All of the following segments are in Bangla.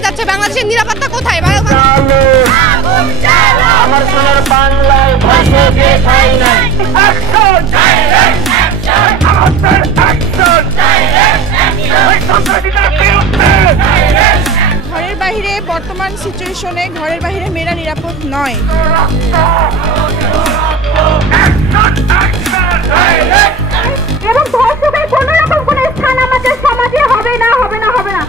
চলে যাচ্ছে, বাংলাদেশের নিরাপত্তা কোথায়? ঘরের বাইরে বর্তমান সিচুয়েশনে ঘরের বাইরে মেয়েরা নিরাপদ নয়। এবং ধর্ষকের কোনো রকম কোনো স্থান আমাদের সমাজে হবে না, হবে না, হবে না।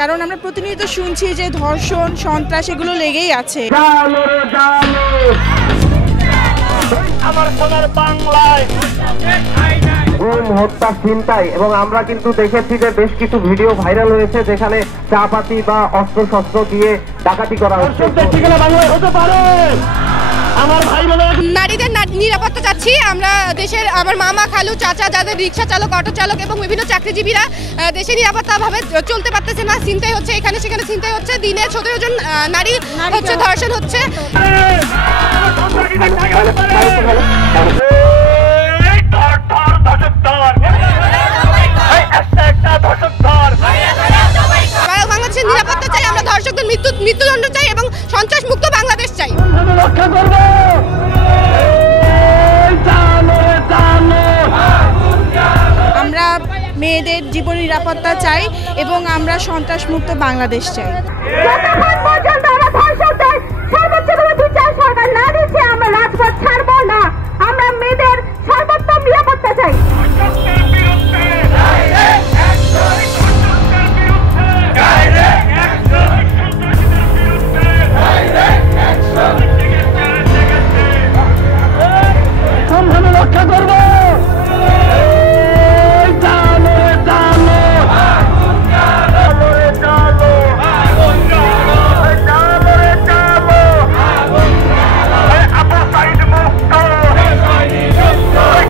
কারণ আমরা প্রতিনিয়ত শুনছি যে ধর্ষণ সন্ত্রাস এগুলো লেগেই আছে। আমার সোনার বাংলায় গুম, হত্যা, ছিনতাই, এবং আমরা কিন্তু দেখেছি যে বেশ কিছু ভিডিও ভাইরাল হয়েছে যেখানে চাপাতি বা অস্ত্র শস্ত্র দিয়ে ডাকাতি করা হচ্ছে। বাংলায় হতে পারে নারীদের নিরাপত্তা চাচ্ছি আমরা দেশের। আমার মামা, খালু, চাচা, যাদের রিক্সা চালক, অটো চালক এবং বিভিন্ন চাকরিজীবীরা দেশে নিরাপত্তাভাবে চলতে পারতেছে না। ছিনতাই হচ্ছে, এখানে সেখানে ছিনতাই হচ্ছে, দিনে 17 জন নারী হচ্ছে ধর্ষণ হচ্ছে। বাংলাদেশের নিরাপত্তা চাই আমরা, ধর্ষকদের মৃত্যুদণ্ড চাই এবং সন্ত্রাস মুক্ত বাংলাদেশ চাই। আমরা মেয়েদের জীবন নিরাপত্তা চাই এবং আমরা সন্ত্রাস মুক্ত বাংলাদেশ চাই। যতক্ষণ পর্যন্ত